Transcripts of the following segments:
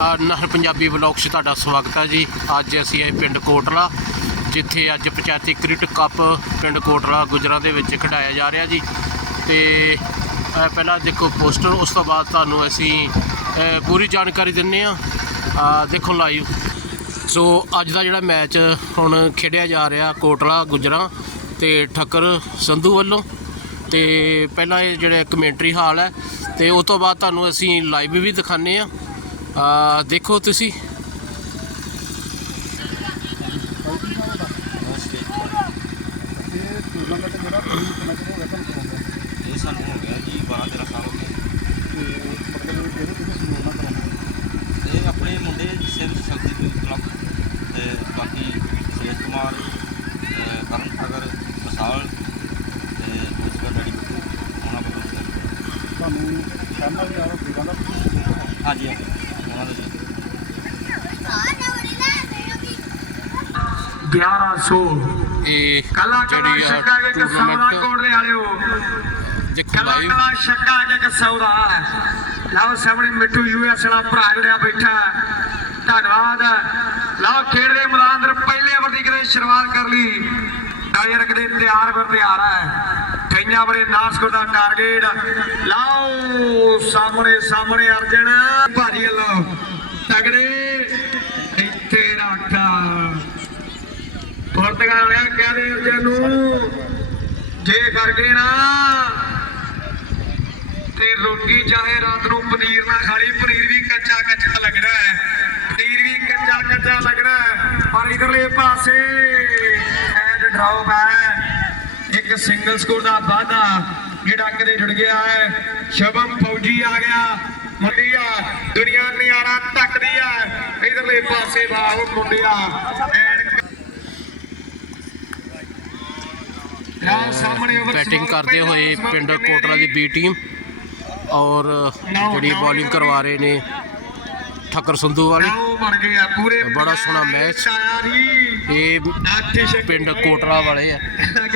ਨਹਿਰ ਪੰਜਾਬੀ ਬਲੌਗ 'ਚ ਤੁਹਾਡਾ ਸਵਾਗਤ ਹੈ ਜੀ। ਅੱਜ ਅਸੀਂ ਆਏ ਪਿੰਡ ਕੋਟਲਾ, ਜਿੱਥੇ ਅੱਜ ਪੰਚਾਇਤੀ ਕ੍ਰਿਕਟ ਕੱਪ ਪਿੰਡ ਕੋਟਲਾ ਗੁਜਰਾ ਦੇ ਵਿੱਚ ਖਿਡਾਇਆ ਜਾ ਰਿਹਾ ਜੀ। ਤੇ ਪਹਿਲਾਂ ਦੇਖੋ ਪੋਸਟਰ, ਉਸ ਤੋਂ ਬਾਅਦ ਤੁਹਾਨੂੰ ਅਸੀਂ ਪੂਰੀ ਜਾਣਕਾਰੀ ਦਿੰਨੇ ਆ। ਦੇਖੋ ਲਾਈਵ ਸੋ ਅੱਜ ਦਾ ਜਿਹੜਾ ਮੈਚ ਹੁਣ ਖੇਡਿਆ ਜਾ ਰਿਹਾ ਕੋਟਲਾ ਗੁਜਰਾ ਤੇ ਠੱਕਰ ਸੰਧੂ ਵੱਲੋਂ। ਤੇ ਪਹਿਲਾਂ ਇਹ ਜਿਹੜਾ ਕਮੈਂਟਰੀ ਹਾਲ ਹੈ, ਤੇ ਉਸ ਤੋਂ ਬਾਅਦ ਤੁਹਾਨੂੰ ਅਸੀਂ ਲਾਈਵ ਵੀ ਦਿਖਾਣੇ ਆ। ਆ ਦੇਖੋ ਤੁਸੀਂ। ਇਹ ਟੂਰਨਾਮੈਂਟ ਜਿਹੜਾ ਤੁਸੀਂ ਕਿੰਨਾ ਚਿਰ ਹੋ ਗਿਆ ਤੁਹਾਨੂੰ ਕਰਾਉਂਦੇ ਇਹ ਸਾਨੂੰ ਹੋ ਗਿਆ ਜੀ 12 13 ਸਾਲ ਹੋ ਗਏ ਤੇ ਮਤਲਬ ਇਹਦੇ ਕਰਾਉਂਦੇ ਆਪਣੇ ਮੁੰਡੇ ਸਿਰ ਸ਼ਕਤੀ ਕਲੱਬ ਤੇ ਬਾਕੀ ਸ਼ੇਸ਼ ਕੁਮਾਰ। ਕਰਨ ਠਾਕਰ ਵਿਸ਼ਾਲ ਤੇ ਡੈਡੀ ਵੱਲੋਂ ਤੁਹਾਨੂੰ ਵੀ ਹਾਂਜੀ ਹਾਂਜੀ ਉਹਨਾਂ ਦਾ ਜੀ 1100 ਇਹ ਕਲਾ ਜਿਹੜੀ ਆ ਟੂਰਨਾਮੈਂਟ ਕੋਟਲੇ ਵਾਲਿਓ। ਕਲਾ ਕਲਾ ਛੱਕਾ ਕੇ ਕਸੌਰਾ ਲਓ ਸਾਹਮਣੇ ਮਿੱਠੂ ਯੂਐਸ ਵਾਲਾ ਭਰਾ ਜਿਹੜਾ ਬੈਠਾ। ਧੰਨਵਾਦ। ਲਓ ਖੇਡ ਦੇ ਮੈਦਾਨ ਅੰਦਰ ਪਹਿਲੇ ਓਵਰ ਦੀ ਕਦੇ ਸ਼ੁਰੂਆਤ ਕਰ ਲਈ। ਟਾਇਰ ਕਦੇ ਤਿਆਰ ਕਰ ਤਿਆਰ ਹੈ। ਕਈਆਂ ਬੜੇ ਨਾਸਕੋ ਦਾ ਟਾਰਗੇਟ ਲਓ ਸਾਹਮਣੇ ਸਾਹਮਣੇ ਅਰਜਨ। ਭਾਜੀ ਵੱਲੋਂ ਤਗੜੇ ਇੱਥੇ ਰੱਖਾ ਪੁਰਤਗਾਲ ਵਾਲਿਆ ਕਹਦੇ ਅਰਜਨ ਜੇ ਕਰ ਨਾ ਤੇ ਰੋਟੀ ਚਾਹੇ ਰਾਤ ਨੂੰ ਪਨੀਰ ਨਾਲ ਖਾਲੀ ਪਨੀਰ ਵੀ ਕੱਚਾ ਕੱਚਾ ਲੱਗਣਾ ਹੈ। ਪਨੀਰ ਵੀ ਕੱਚਾ ਕੱਚਾ ਲੱਗਣਾ ਪਰ ਇਧਰਲੇ ਪਾਸੇ ਐਂਡ ਡਰਾਪ ਹੈ। ਇੱਕ ਸਿੰਗਲ ਸਕੋਰ ਦਾ ਵਾਧਾ ਜਿਹੜਾ ਕਦੇ ਜੁੜ ਗਿਆ ਹੈ। ਸ਼ਬਮ ਫੌਜੀ ਆ ਗਿਆ। ਮੁੰਡਿਆ, ਦੁਨੀਆ ਨਿਆਰਾ ਤੱਕਦੀ ਆ। ਇਧਰਲੇ ਪਾਸੇ ਵਾਹ ਮੁੰਡਿਆ ਐਂਡ ਯਾਰ ਸਾਹਮਣੇ over ਬੈਟਿੰਗ ਕਰਦੇ ਹੋਏ ਪਿੰਡ ਕੋਟਲਾ ਦੀ ਬੀ ਟੀਮ ਔਰ ਜਿਹੜੀ ਬੋਲਿੰਗ ਕਰਵਾ ਰਹੇ ਨੇ ਠੱਕਰ ਸੰਧੂ ਵਾਲੇ। ਬੜਾ ਸੋਹਣਾ ਮੈਚ। ਇਹ ਪਿੰਡ ਕੋਟਲਾ ਵਾਲੇ ਆ।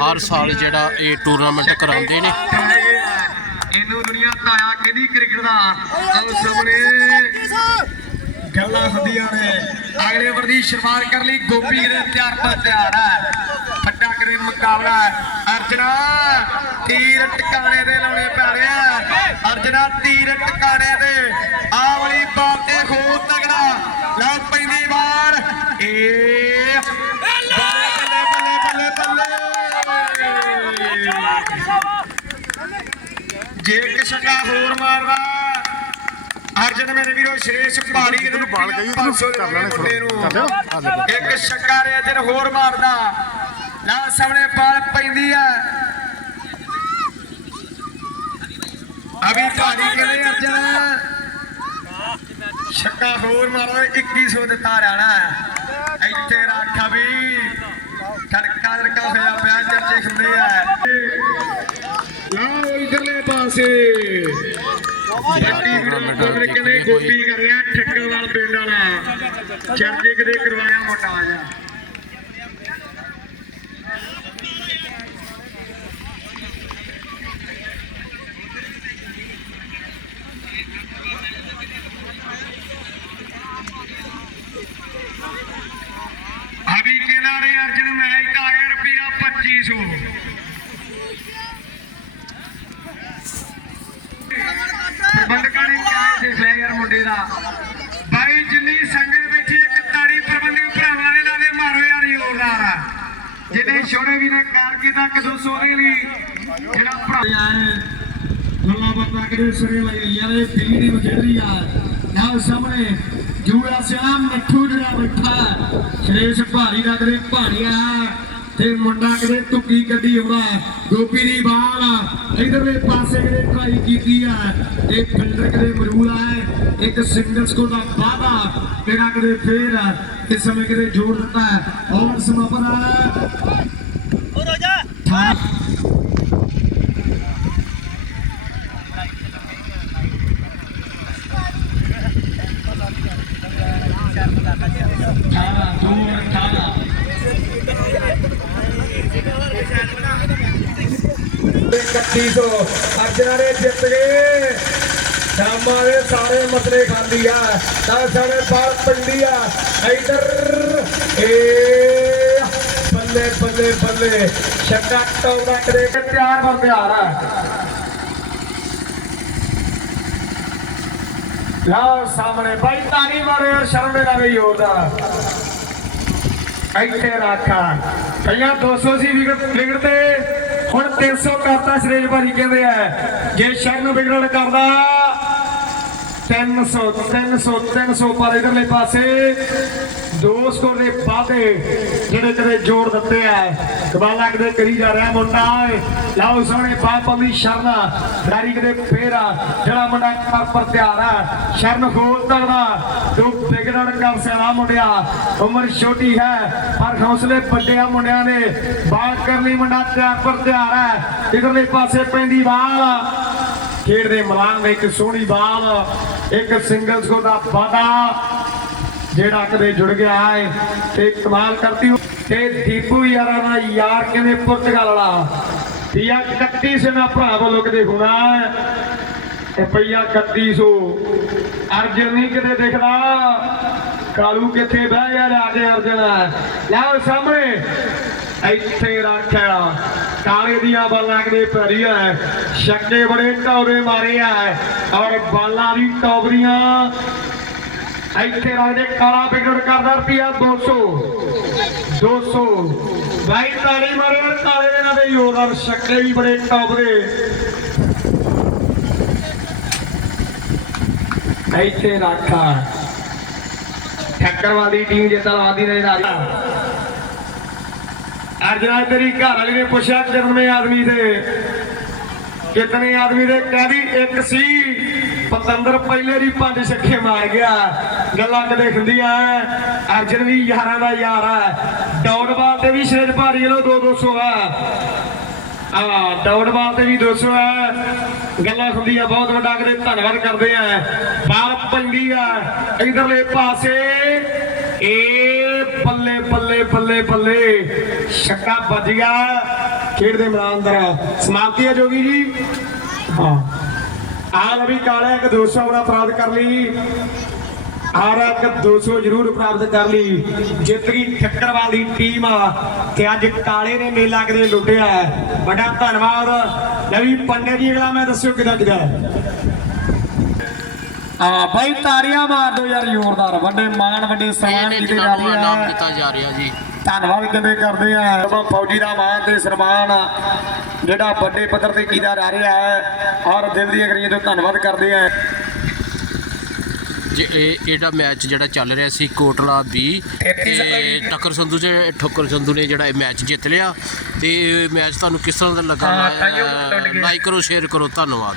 ਹਰ ਸਾਲ ਜਿਹੜਾ ਇਹ ਟੂਰਨਾਮੈਂਟ ਕਰਾਉਂਦੇ ਨੇ। ਇਹਨੂੰ ਦੁਨੀਆ ਤਾਇਆ ਕਿਹਦੀ ਕ੍ਰਿਕਟ ਦਾ। ਆਹ ਸਾਹਮਣੇ ਗੱਲਾਂ ਹੁੰਦੀਆਂ ਨੇ। ਅਗਲੇ ਓਵਰ ਦੀ ਸ਼ੁਰੂਆਤ ਕਰ ਲਈ। ਗੋਪੀ ਦੇ ਤਿਆਰ ਪਰ ਤਿਆਰ ਹੈ। ਕਰੇ ਮੁਕਾਬਲਾ ਹੈ। ਅਰਜਨਾ ਤੀਰ ਟਿਕਾਣੇ ਦੇ ਲਾਉਣੇ ਪੈ ਰਹੇ ਅਰਜਨਾ ਤੀਰ ਟਿਕਾਣੇ ਦੇ। ਆਹ ਵਾਲੀ ਬਾਲ ਤੇ ਹੋਰ ਤਗੜਾ। ਲਓ ਪੈਂਦੀ ਬਾਲ ਇਹ ਬੱਲੇ ਬੱਲੇ ਬੱਲੇ ਬੱਲੇ। ਜੇ ਇੱਕ ਛੱਕਾ ਹੋਰ ਮਾਰਦਾ ਅਰਜਨ ਮੇਰੇ ਵੀਰੋ ਸ਼੍ਰੇਸ਼ ਭਾਰੀ ਇਹਨੂੰ ਬਾਲ ਗਈ ਉਹਨੂੰ ਕਰ ਲੈਣੇ ਥੋੜਾ ਇੱਕ ਛੱਕਾ ਰੇ ਅਰਜਨ ਹੋਰ ਮਾਰਦਾ। ਲਾ ਸਾਹਮਣੇ ਬਾਲ ਪੈਂਦੀ ਆ। ਅਭੀ ਭਾਰੀ ਕਹਿੰਦੇ ਅਰਜਨ। ਛੱਕਾ ਹੋਰ ਮਾਰਦਾ 2100 ਦਿੱਤਾ ਹਰਿਆਣਾ ਇੱਥੇ ਰੱਖ ਵੀ। ਖੜਕਾ ਲੜਕਾ ਹੋਇਆ ਪਿਆ ਚਰਚੇ ਹੁੰਦੇ ਆ। ਲਓ ਇਧਰਲੇ ਪਾਸੇ। ਬੱਡੀ ਵੀਰੋ ਕਹਿੰਦੇ ਗੋਪੀ ਕਰ ਰਿਹਾ ਠੱਕਰਵਾਲ ਪਿੰਡ ਵਾਲਾ। ਚਰਚੇ ਕਦੇ ਕਰਵਾਇਆ ਮੋਟਾ ਆ ਜਾ ਅਭੀ ਕਹਿੰਦਾ ਰੇ ਅਰਜਨ ਮੈਚ ਦਾ ਆ ਗਿਆ ਰੁਪਿਆ 2500 ਪ੍ਰਬੰਧਕਾਂ ਨੇ ਕਿਹਾ ਦੇਖ ਲਿਆ ਯਾਰ ਮੁੰਡੇ ਦਾ ਬਾਈ ਜਿੰਨੀ ਸੰਗਤ ਬੈਠੀ ਇੱਕ ਤਾੜੀ ਪ੍ਰਬੰਧਕ ਭਰਾਵਾਂ ਦੇ ਨਾਲੇ ਮਾਰੋ ਯਾਰ ਜ਼ੋਰਦਾਰ ਆ ਜਿਹਨੇ ਛੋੜੇ ਵੀ ਨੇ ਕਾਰ ਕੀਤਾ ਕਦੋਂ ਸੋਰੇ ਲਈ ਜਿਹੜਾ ਭਰਾ ਆਏ ਗੱਲਾਂ ਬਾਤਾਂ ਕਰੇ ਸਰੇ ਲਈ ਯਾਰ ਇਹ ਟੀਮ ਖੇਡ ਰਹੀ ਆ। ਨਾਲ ਸਾਹਮਣੇ ਜੂਆ ਸਿਆਮ, ਮਿੱਠੂ ਜਿਹੜਾ ਬੈਠਾ ਹੈ। ਸ਼੍ਰੇਸ਼ ਭਾਰੀ ਦਾ ਕਰੇ ਭਾਣੀਆ ਤੇ ਮੁੰਡਾ ਕਦੇ ਟੁੱਕੀ ਕੱਢੀ ਆਉਂਦਾ ਗੋਪੀ ਦੀ ਬਾਲ ਇਧਰਲੇ ਪਾਸੇ ਕਦੇ ਟਰਾਈ ਕੀਤੀ ਆ? ਤੇ ਕੰਡਰ ਕਦੇ ਮਰੂਲਾ ਹੈ ਇੱਕ ਸਿੰਗਲ ਸਕੋਰ ਦਾ ਵਾਦਾ ਕਿਹੜਾ ਕਦੇ ਫੇਰ ਇਸ ਸਮੇਂ ਕਦੇ ਜੋੜ ਦਿੱਤਾ ਹੈ। ਔਰ ਸਮਾਪਨ ਆ। ਠਾ- ਸਾਰੇ ਮਸਲੇ ਖਾਲੀ ਆ। ਤਾਂ ਸਾਡੇ ਪਾਲ ਪਿੰਡੀ ਆ। ਇਧਰ ਏ। ਬੱਲੇ ਬੱਲੇ ਬੱਲੇ। ਛੱਡਾ ਟੌੜਾ ਕਰੇ ਤਿਆਰ ਹੋ ਤਿਆਰ ਆ। ਲਓ ਸਾਹਮਣੇ ਬਾਈ ਤਾਰੀ ਮਾਰੇ ਔਰ ਸ਼ਰਮੇ ਨਾ ਗਈ ਹੋਰ ਇੱਥੇ ਰਾਖਾ। ਕਈਆਂ 200 ਸੀ ਵਿਗੜ ਵਿਗੜਦੇ ਹੁਣ 300 ਕਰਤਾ ਸ਼ਰੇਜ ਭਾਜੀ ਕਹਿੰਦੇ ਆ ਜੇ ਸ਼ਰਨ ਵਿਗੜਨ ਕਰਦਾ। 300 300 300 ਪਰ ਇਧਰਲੇ ਪਾਸੇ ਦੋ ਸਕੋਰ ਦੇ ਵਾਅਦੇ ਜਿਹੜੇ ਕਦੇ ਜੋੜ ਦਿੱਤੇ ਆ। ਕਬਾਲਾ ਕਦੇ ਕਰੀ ਜਾ ਰਿਹਾ ਮੁੰਡਾ ਏ। ਲਾਓ ਸੋਹਣੇ ਪਾਪੰਦੀ ਸ਼ਰਨਾ। ਖਿਡਾਰੀ ਕਦੇ ਫੇਰ ਜਿਹੜਾ ਮੁੰਡਾ ਪਰ ਪਰ ਤਿਆਰ ਆ। ਸ਼ਰਨ ਖੋਲ ਤਗਦਾ ਤੂੰ ਵਿਗੜਣ ਕਰ ਸਿਆਣਾ ਮੁੰਡਿਆ। ਉਮਰ ਛੋਟੀ ਹੈ, ਪਰ ਹੌਸਲੇ ਵੱਡੇ ਆ ਮੁੰਡਿਆਂ ਨੇ ਬਾਤ ਕਰਨੀ ਮੁੰਡਾ ਤਿਆਰ ਪਰ ਤਿਆਰ ਹੈ ਇਧਰਲੇ ਪਾਸੇ ਪੈਂਦੀ ਬਾਲ ਖੇਡ ਦੇ ਮੈਦਾਨ ਵਿੱਚ ਸੋਹਣੀ ਬਾਲ, ਇੱਕ ਸਿੰਗਲ ਸਕੋਰ ਦਾ ਵਾਦਾ ਜਿਹੜਾ ਕਦੇ ਜੁੜ ਗਿਆ ਹੈ। ਤੇ ਕਮਾਲ ਕਰਦੀ ਤੇ ਦੀਪੂ ਯਾਰਾਂ ਦਾ ਯਾਰ ਕਹਿੰਦੇ ਪੁਰਤਗਾਲ ਵਾਲਾ ਪਿਆ 3100 ਭਰਾ ਵੱਲੋਂ ਕਿਤੇ ਹੋਣਾ ਤੇ ਪਈਆ 3100 ਅਰਜਨ ਨਹੀਂ ਕਿਤੇ ਦਿਖਦਾ। ਕਾਲੂ ਕਿੱਥੇ ਬਹਿ ਗਿਆ ਰਾਜੇ ਅਰਜਨ? ਲਓ ਸਾਹਮਣੇ। ਇੱਥੇ ਰੱਖਿਆ ਕਾਲੇ ਦੀਆਂ ਬਾਲਾਂ ਕਿਤੇ ਪੈਰੀ ਹੈ, ਛੱਕੇ ਬੜੇ ਟੌਰੇ ਮਾਰੇ ਆ ਔਰ ਬਾਲਾਂ ਦੀ ਟੌਬਰੀਆਂ ਇੱਥੇ ਰੱਖਦੇ ਕਾਲਾ ਬਿਗੜ ਕਰਦਾ ਰੁਪਿਆ 200 200 ਬਾਈ ਤਾੜੀ ਮਾਰੇ ਕਾਲੇ ਦੇ ਨਾਲ ਦੇ ਯੋਗਦਾਰ ਛੱਕੇ ਵੀ ਬੜੇ ਟੌਪ ਇੱਥੇ ਰੱਖਾ। ਠੱਕਰ ਵਾਲੀ ਟੀਮ ਜਿੱਤਲਵਾਦੀ ਨੇ ਰਾਜਾ ਅਰਜਨਾ ਤੇਰੀ ਘਰ ਵਾਲੀ ਨੇ ਪੁੱਛਿਆ ਕਿੰਨੇ ਆਦਮੀ ਦੇ, ਕਿਤਨੇ ਆਦਮੀ ਦੇ? ਕਹਿੰਦੀ ਇੱਕ ਸੀ, ਪਤੰਦਰ ਪਹਿਲੇ ਦੀ ਪੰਜ ਛੱਕੇ ਮਾਰ ਗਿਆ। ਗੱਲਾਂ ਕਦੇ ਹੁੰਦੀਆਂ ਅਰਜਨ ਵੀ ਯਾਰਾਂ ਦਾ ਯਾਰ ਹੈ ਦੌੜਬਾਲ ਤੇ ਵੀ ਸ਼ੇਰ ਭਾਰੀ ਲੋ 2 200 ਆ। ਆ ਦੌੜਬਾਲ ਤੇ ਵੀ 200 ਹੈ ਗੱਲਾਂ ਹੁੰਦੀਆਂ ਬਹੁਤ ਵੱਡਾ, ਕਦੇ ਧੰਨਵਾਦ ਕਰਦੇ ਆ ਬਾਲ ਪੰਡੀ ਆ, ਇਧਰਲੇ ਪਾਸੇ ਇਹ ਬੱਲੇ ਬੱਲੇ ਬੱਲੇ ਬੱਲੇ ਛੱਕਾ ਵੱਜ ਗਿਆ। ਖੇਡ ਦੇ ਮੈਦਾਨ ਅੰਦਰ ਸਮਾਪਤੀ ਹੈ ਜੋਗੀ ਜੀ। ਹਾਂ। ਆ ਨਵੀ ਕਾਲਾ ਇੱਕ 200 ਆਪਣਾ ਪ੍ਰਾਪਤ ਕਰ ਲਈ। ਆਰ ਇੱਕ 200 ਜ਼ਰੂਰ ਪ੍ਰਾਪਤ ਕਰ ਲਈ। ਜਿੱਤ ਗਈ ਠੱਕਰਵਾਲ ਦੀ ਟੀਮ ਤੇ ਅੱਜ ਕਾਲੇ ਨੇ ਮੇਲਾ ਕਿਤੇ ਲੁੱਟਿਆ ਹੈ। ਵੱਡਾ ਧੰਨਵਾਦ। ਨਵੀਂ ਪੰਡੇ ਜੀ, ਅਗਲਾ ਮੈਂ ਦੱਸਿਓ ਕਿਦਾਂ ਕਿਦਾਂ ਆ ਬਾਈ ਤਾੜੀਆਂ ਮਾਰ ਦੋ ਯਾਰ ਜ਼ੋਰਦਾਰ। ਵੱਡੇ ਮਾਣ ਵੱਡੇ ਸਨਮਾਨ ਜਾ ਦਿੱਤਾ ਜਾ ਰਿਹਾ ਜੀ। ਧੰਨਵਾਦ ਕਹਿੰਦੇ ਕਰਦੇ ਆ। ਫੌਜੀ ਦਾ ਮਾਣ ਤੇ ਸਨਮਾਨ ਜਿਹੜਾ ਵੱਡੇ ਪੱਧਰ ਤੇ ਕੀਤਾ ਜਾ ਰਿਹਾ ਹੈ ਔਰ ਦਿਲ ਦੀਆਂ ਕਰੀਏ ਤੋਂ ਧੰਨਵਾਦ ਕਰਦੇ ਆ। ਜੇ ਇਹ ਇਹਦਾ ਮੈਚ ਜਿਹੜਾ ਚੱਲ ਰਿਹਾ ਸੀ ਕੋਟਲਾ ਦੀ ਤੇ ਟੱਕਰ ਸੰਧੂ ਜੇ ਠੋਕਰ ਸੰਧੂ ਨੇ ਜਿਹੜਾ ਇਹ ਮੈਚ ਜਿੱਤ ਲਿਆ ਤੇ ਮੈਚ ਤੁਹਾਨੂੰ ਕਿਸ ਤਰ੍ਹਾਂ ਦਾ ਲੱਗਾ? ਹਾਂ। ਲਾਈਕ ਕਰੋ ਸ਼ੇਅਰ ਕਰੋ ਧੰਨਵਾਦ।